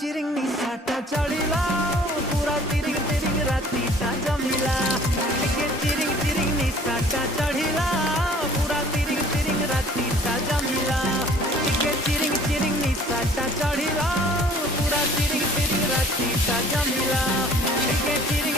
चिरिङ निसाटा चढिला पुरा तिरिङ तिरिङ रातिटा जमिला के चिरिङ निसाटा चढिला पुरा तिरिङ तिरिङ रातिटा जमिला के चिरिङ निसाटा चढिला पुरा तिरिङ तिरिङ रातिटा जमिला के चिरिङ